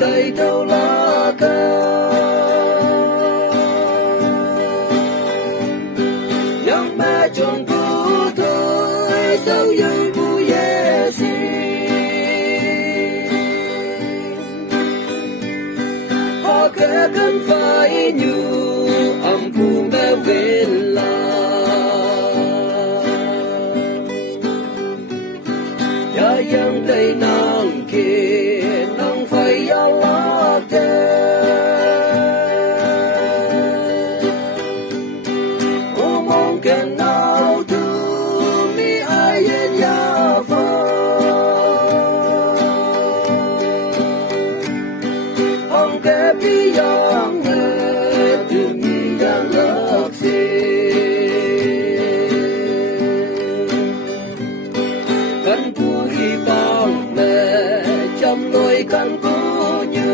tay đâu lá cờ yang mẹ chồng cứu tôi sao dây vui ye si họ kẻ cần phải như âm khu mẹ về là ya yang tay nang kia nang phải ya la te o mong ken nào tu mi ai yen ya fa hong ke pi yang ne tu mi yang lak si kan ku hi bang me chăm nuôi căn cứ như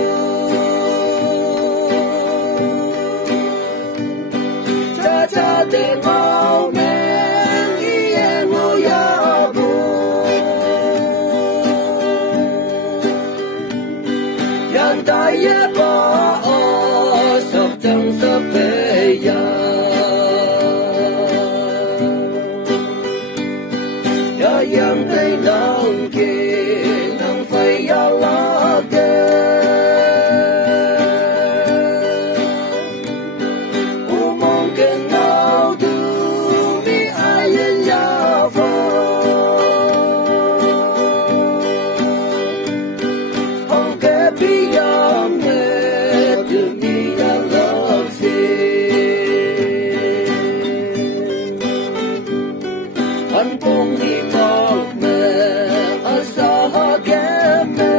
cha cha để mau men yên ngồi ya bu yan tai ya ba o sập chẳng sập về ya ya yang tay nang kia nang phải ya la ke u mong ken nào tu mi ai yen ya fa hong ke pi yang ne tu mi ya la si an pong ni mong me asa ha ke me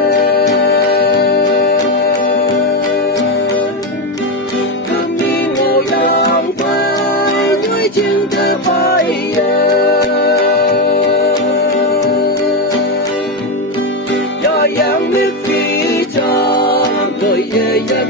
cứ mi ngô yang quay nuôi chim te bay ya yang mi phi cha đời ye yan